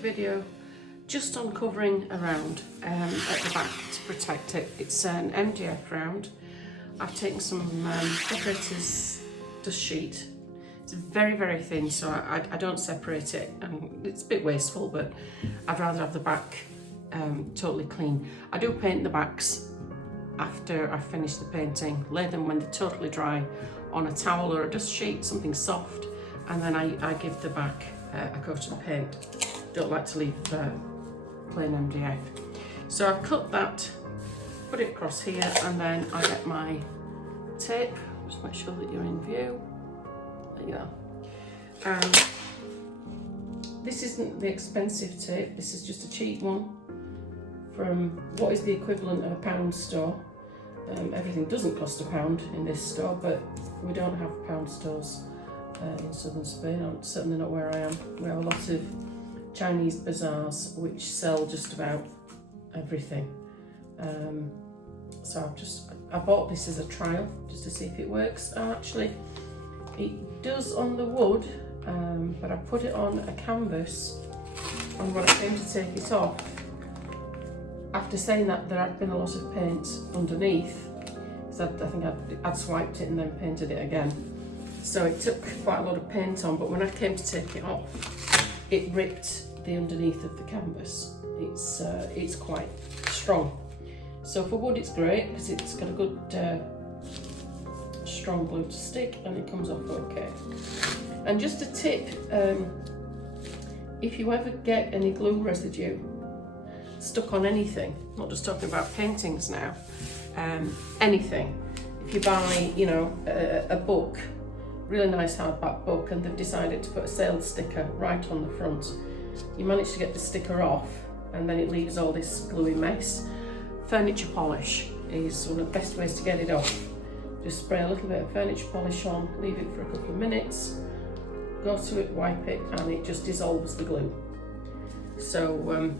video just on covering around at the back to protect it. It's an MDF round. I've taken some decorator's dust sheet. It's very, very thin, so I don't separate it, and it's a bit wasteful, but I'd rather have the back totally clean. I do paint the backs after I finish the painting, lay them when they're totally dry on a towel or a dust sheet, something soft, and then I give the back a coat of paint. Don't like to leave plain MDF. So I've cut that, put it across here, and then I get my tape. Just make sure that you're in view. There you are. This isn't the expensive tape, this is just a cheap one from what is the equivalent of a pound store. Everything doesn't cost £1 in this store, but we don't have pound stores in southern Spain, certainly not where I am. We have a lot of Chinese bazaars which sell just about everything. So I bought this as a trial just to see if it works. Actually, it does on the wood, but I put it on a canvas, and when I came to take it off, after saying that there had been a lot of paint underneath, because I think I'd swiped it and then painted it again. So it took quite a lot of paint on, but when I came to take it off, it ripped the underneath of the canvas. It's quite strong. So for wood it's great because it's got a good strong glue to stick, and it comes off okay. And just a tip, if you ever get any glue residue stuck on anything, not just talking about paintings now, anything, if you buy, you know, a book, really nice hardback book, and they've decided to put a sales sticker right on the front, you manage to get the sticker off and then it leaves all this gluey mess. Furniture polish is one of the best ways to get it off. Just spray a little bit of furniture polish on, leave it for a couple of minutes, go to it, wipe it, and it just dissolves the glue. So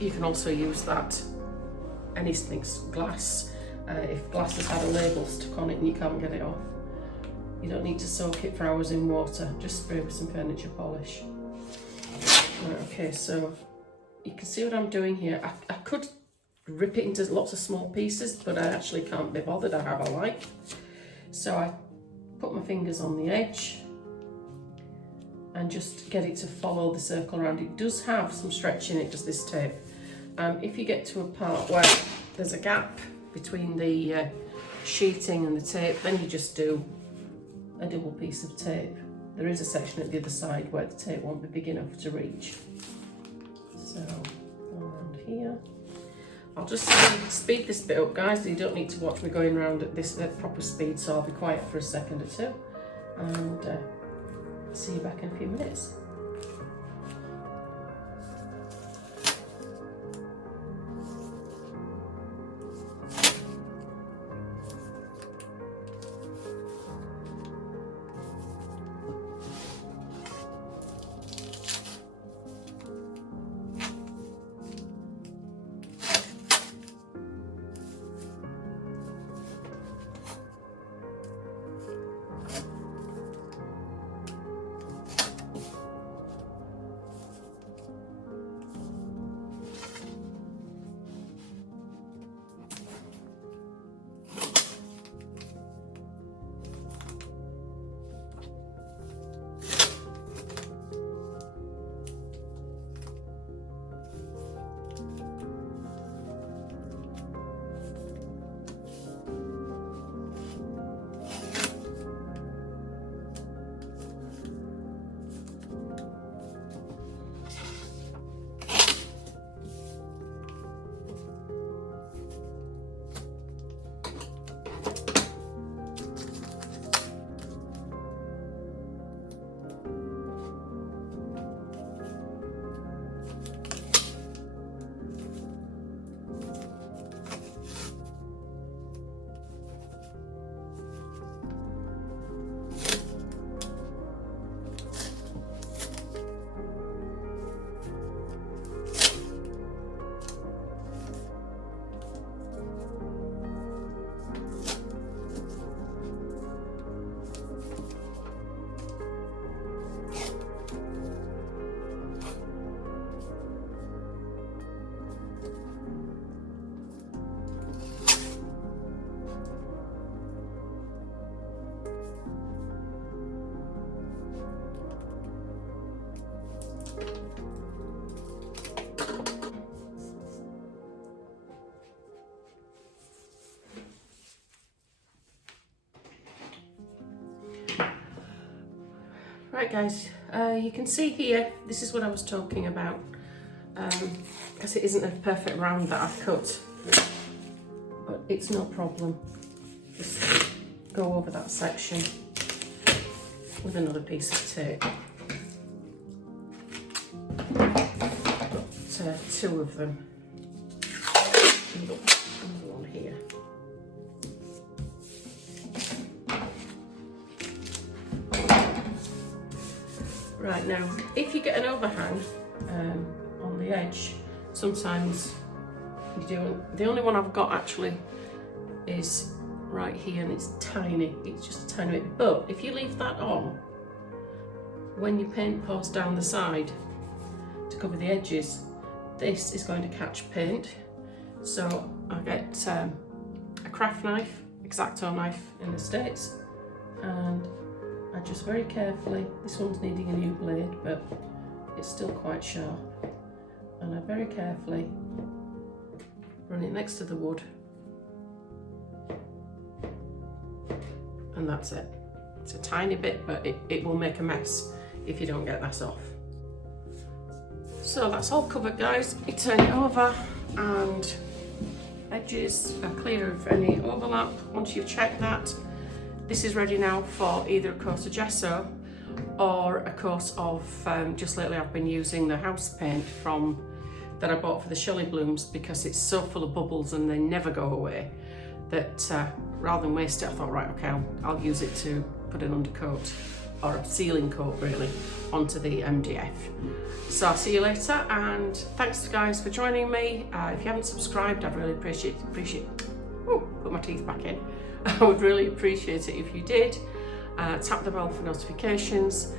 you can also use that, anything's glass. If glass has had a label stuck on it and you can't get it off, you don't need to soak it for hours in water, just spray with some furniture polish. Right, okay, so you can see what I'm doing here. I could rip it into lots of small pieces, but I actually can't be bothered. I have a like. So I put my fingers on the edge and just get it to follow the circle around. It does have some stretch in it, just this tape. If you get to a part where there's a gap between the sheeting and the tape, then you just do a double piece of tape. There is a section at the other side where the tape won't be big enough to reach. So around here. I'll just speed this bit up, guys. You don't need to watch me going around at this at proper speed, so I'll be quiet for a second or two, and see you back in a few minutes. Right guys, you can see here, this is what I was talking about, because it isn't a perfect round that I've cut, but it's no problem. Just go over that section with another piece of tape. Got 2 of them. Another one here. Right, now, if you get an overhang on the edge, sometimes you do. The only one I've got actually is right here, and it's tiny. It's just a tiny bit. But if you leave that on, when your paint pours down the side to cover the edges, this is going to catch paint. So I get a craft knife, X-Acto knife in the States, and I just very carefully, this one's needing a new blade, but it's still quite sharp, and I very carefully run it next to the wood, and that's it. It's a tiny bit, but it will make a mess if you don't get that off. So that's all covered, guys. You turn it over and edges are clear of any overlap. Once you've checked that, this is ready now for either a course of gesso or a course of, just lately I've been using the house paint that I bought for the Shelley blooms, because it's so full of bubbles and they never go away, that rather than waste it, I thought, right, okay, I'll use it to put an undercoat, or a sealing coat really, onto the MDF. So I'll see you later, and thanks guys for joining me. If you haven't subscribed, I'd really appreciate put my teeth back in. I would really appreciate it if you did. Tap the bell for notifications.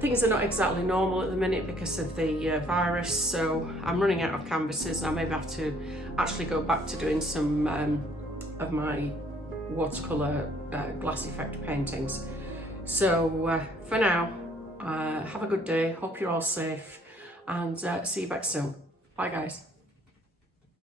Things are not exactly normal at the minute because of the virus, so I'm running out of canvases, and I maybe have to actually go back to doing some of my watercolour glass effect paintings. So for now, have a good day, hope you're all safe, and see you back soon. Bye guys.